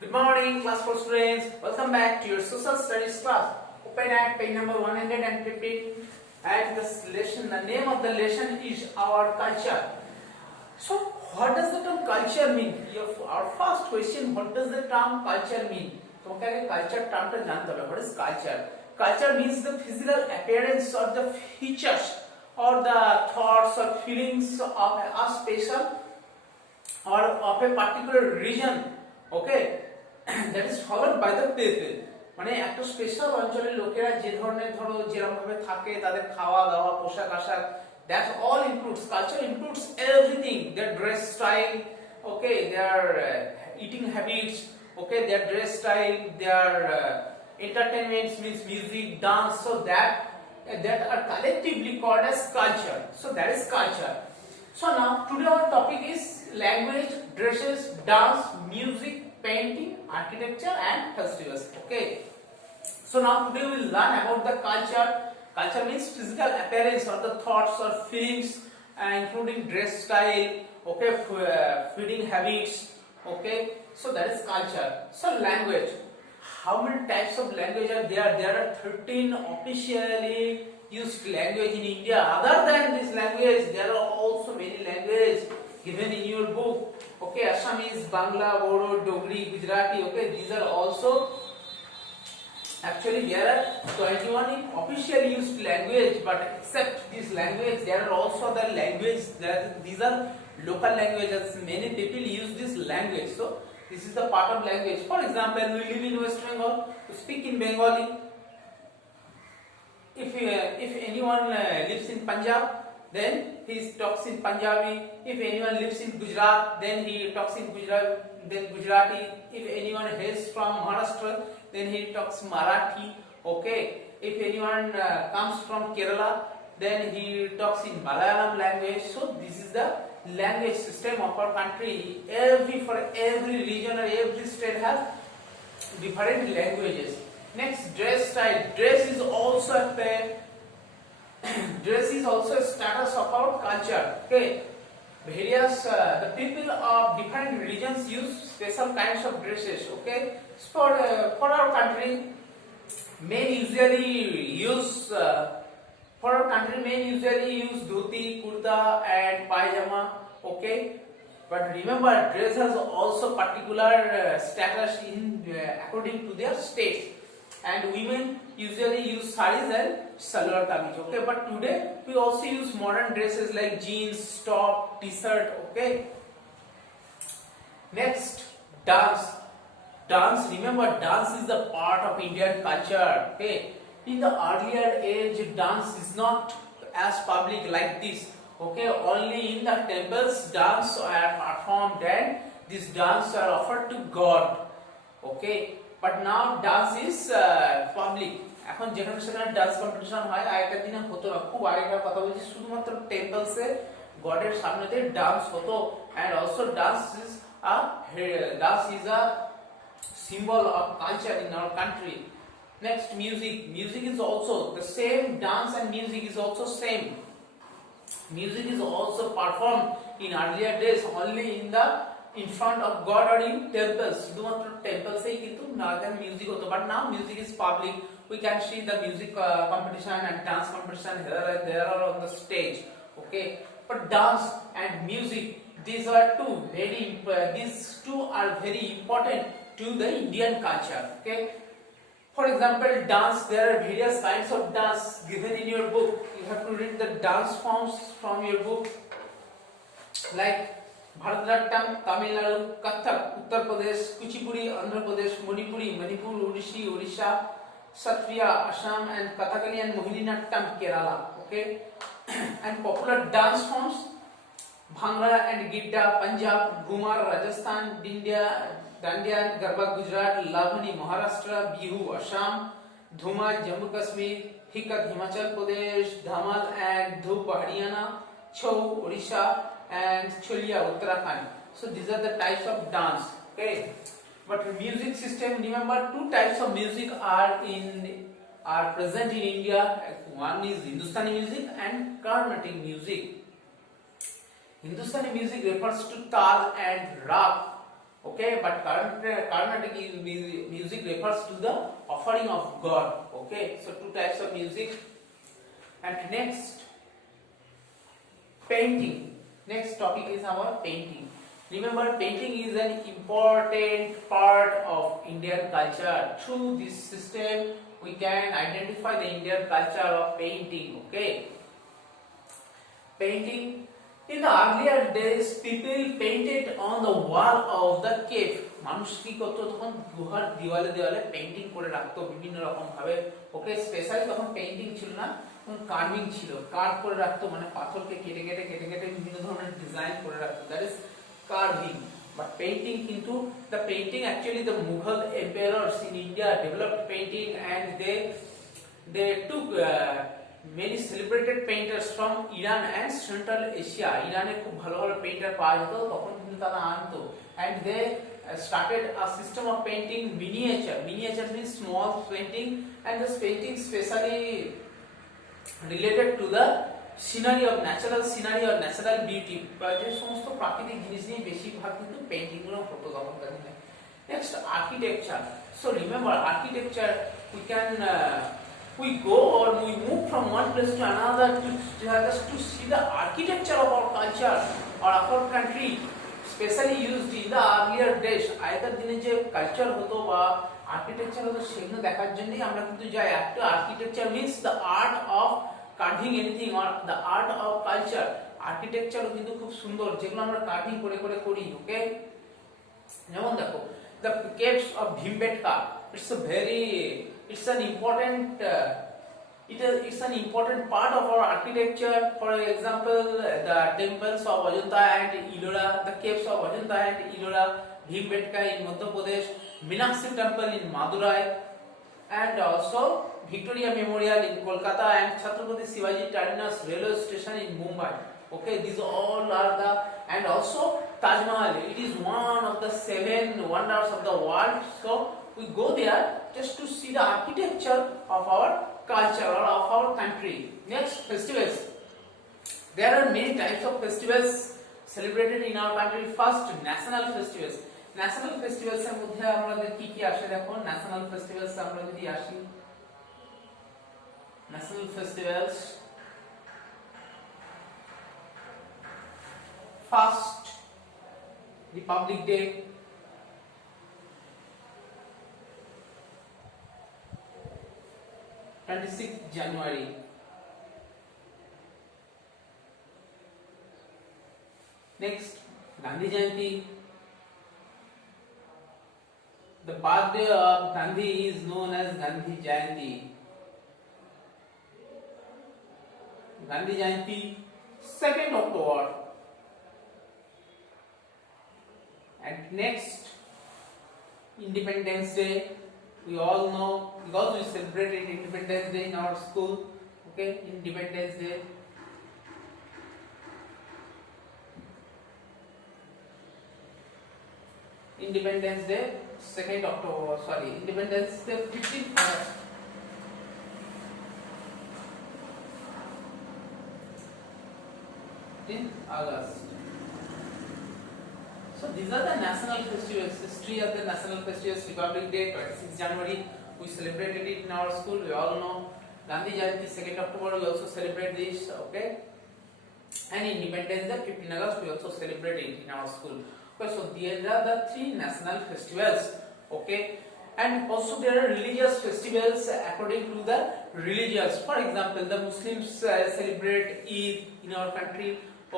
Good morning, class 4 students. Welcome back to your social studies class. Open at page number 115. And this lesson, the name of the lesson is our culture. So, what does the term culture mean? Our first question: what does the term culture mean? তোমাকে আগে culture টার্মটা জানতে হবে. What is culture? Culture means the physical appearance or the features or the thoughts or feelings of a special or of a particular region. Okay. That is followed by the people. মানে একটা special অঞ্চলের লোকেরা যে ধরনের যেরকম ভাবে থাকে, তাদের খাওয়া দাওয়া, পোশাক আশাক, that all includes culture, includes everything, their dress style, okay, their eating habits, okay, their dress style, their entertainments means music, dance, so that are collectively called as culture. So that is culture. So now today our topic is language, dresses, dance, music, painting, architecture and festivals. Okay. So now today we will learn about the culture. Culture means physical appearance or the thoughts or feelings, including dress style, okay, feeding habits. Okay. So that is culture. So language. How many types of language are there? There are 13 officially used language in India. Other than this language, there are also many languages given in your book. Okay, Assamese, Bangla, Bodo, Dogri, Gujarati. Okay, these are also actually there are 21 officially used language, but except this language, there are also other languages. These are local languages. Many people use this language. So this is the part of language. For example, we live in West Bengal. We speak in Bengali. If anyone lives in Punjab, then he talks in Punjabi. If anyone lives in Gujarat, then he talks in Gujarati. If anyone hails from Maharashtra, then he talks Marathi. Okay. If anyone comes from Kerala, then he talks in Malayalam language. So this is the language system of our country. For every region or every state has different languages. Next, dress style. Dress is also a status of our culture. Okay, various the people of different regions use special kinds of dresses. Okay, for our country, men usually use dhoti, kurta, and pajama. Okay, but remember, dress has also particular status in according to their state. And women usually use saris and salwar kameez. Okay, but today we also use modern dresses like jeans, top, t-shirt. Okay. Next, dance. Remember, dance is the part of Indian culture. Okay, in the earlier age, dance is not as public like this. Okay, only in the temples dance are performed and these dance are offered to God. Okay, but now dance is public. এখন যেখানে সেখানে dance competition হয়, আগেকার দিনে হতো না, খুব আগেকার কথা বলছি, শুধুমাত্র টেম্পলসে গডের সামনেতে ডান্স হতো। and also dance is a symbol of culture in our country. Next, music is also the same. Dance and music is also same. Music is also performed in earlier days only in front of God or in temples. শুধুমাত্র temples এই কিন্তু নাগান music হতো, but now music is public. We can see the music competition and dance competition here and there are on the stage. Okay, but dance and music, these two are very important to the Indian culture. Okay, for example, dance, there are various kinds of dance given in your book. You have to read the dance forms from your book, like Bharatanatyam, Tamil Nadu, Kathak, Uttar Pradesh, Kuchipudi, Andhra Pradesh, Manipuri, Manipur, Odissi, Odisha, Satriya, Assam, and Kathakali and Mohiniyattam, Kerala. Okay, and popular dance forms: Bhangra and Gidda, Punjab; Ghumar, Rajasthan; Dandiya, Garba, Gujarat; Lavani, Maharashtra; Bihu, Assam; Dhumar, Jammu Kashmir; Hikat, Himachal Pradesh; Dhamal and Dhup, Haryana; Chhau, Odisha; and Cholia, Uttarakhand. So these are the types of dance. Okay, but music system, remember, two types of music are present in India. One is Hindustani music and Carnatic music. Hindustani music refers to tal and rag. Okay, but Carnatic music refers to the offering of God. Okay, so two types of music. And next, painting. Next topic is our painting. Remember, painting is an important part of Indian culture. Through this system, we can identify the Indian culture of painting. Okay, painting. In the earlier days, people painted on the wall of the cave. মানুষ কি করতো তখন গুহার দেওয়ালে দেওয়ালে painting করে রাখতো বিভিন্ন রকম ভাবে। ওকে, স্পেশালি তখন পেইন্টিং ছিল না, তখন কার্ভিং ছিল, কার্ভ করে রাখতো, মানে পাথরকে কেটে কেটে কেটে কেটে বিভিন্ন ধরনের ডিজাইন করে রাখতো, that is carving. But painting কিন্তু the painting actually the Mughal emperors in India developed painting and they took many celebrated painters from Iran and Central Asia. ইরানে খুব ভালো ভালো পেইন্টার পাওয়া যেত, তখন কিন্তু তারা আনতো, and they started a system of painting miniature. Miniature means small painting, and this painting specially related to the scenery of natural scenery or natural beauty. যে সমস্ত প্রাকৃতিক জিনিস নিয়ে বেশিরভাগ কিন্তু পেইন্টিং গুলো হতো তখনকার দিনে। Next, architecture. So remember, architecture we can we go or we move from one place to another to just to see the architecture of our culture or of our country, specially used in the earlier days. আগেকার দিনে যে culture হতো বা architecture হতো সেগুলো দেখার জন্যই আমরা কিন্তু যাই। একটা architecture means the art of carving anything or the art of culture. আর্কিটেকচারও কিন্তু খুব সুন্দর, যেগুলো আমরা কার্ভিং করে করে করি। ওকে, যেমন দেখো the caves of Bhimbetka. It's an important part of our architecture. For example, the temples of Ajanta and Ellora, the caves of Ajanta and Ellora, Bhimbetka in Madhya Pradesh, Meenakshi temple in Madurai, and also Victoria Memorial in Kolkata and Chhatrapati Shivaji Terminus railway station in Mumbai. Okay, these all are the, and also Taj Mahal. It is one of the 7 wonders of the world. So we go there just to see the architecture of our culture or of our country. Next, festivals. There are many types of festivals celebrated in our country. First, national festivals. National festivals এর মধ্যে আমাদের কি কি আসে দেখো। National festivals আমরা যদি আসি, national festivals first Republic day, January 26th. Next, Gandhi Jayanti. The birthday of Gandhi is known as Gandhi Jayanti. Gandhi Jayanti, 2nd October. And next, Independence Day. We all know because we celebrated Independence Day in our school. Okay, Independence Day. Independence Day, 2nd October. Sorry, Independence Day, 15th August. August. So these are the national festivals. History of the national festivals. Republic Day, 26th January. We celebrated it in our school. We all know. Gandhi Jayanti, 2nd October. We also celebrate this. Okay. And Independence Day, 15th August. We also celebrate it in our school. Okay. So these are the 3 national festivals. Okay. And also there are religious festivals according to the religions. For example, the Muslims celebrate Eid in our country.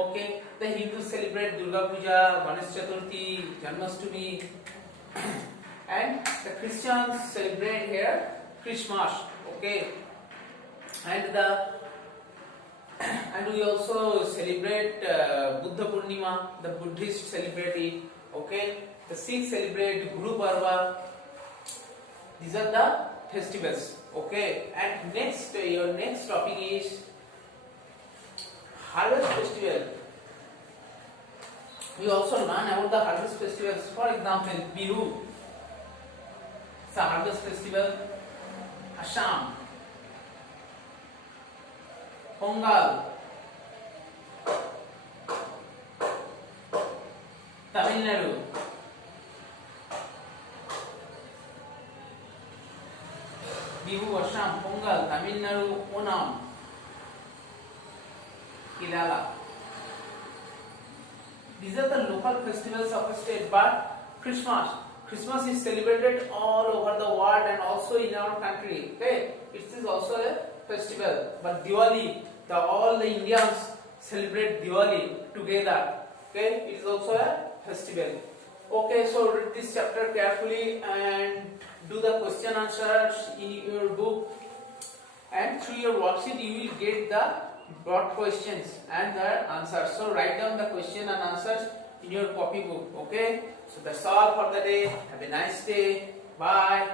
Okay, the Hindus celebrate Durga Puja, Ganesh Chaturthi, Janmashtami, and the Christians celebrate here Christmas. Okay, and we also celebrate Buddha Purnima. The Buddhists celebrate it. Okay, the Sikhs celebrate Guru Parva. These are the festivals. Okay, and next your next topic is Harvest Festival. We also learn about the harvest festivals. For example, Bihu, it's a harvest festival. Assam, Pongal, Tamil Nadu, Bihu, Assam, Pongal, Tamil Nadu, Onam, Kerala. These are the local festivals of a state. But Christmas is celebrated all over the world and also in our country. Okay, it is also a festival. But Diwali, all the Indians celebrate Diwali together. Okay, it is also a festival. Okay, so read this chapter carefully and do the question answers in your book. And through your worksheet, you will get the broad questions and their answers. So write down the question and answers in your copy book. Okay, so that's all for the day. Have a nice day. Bye.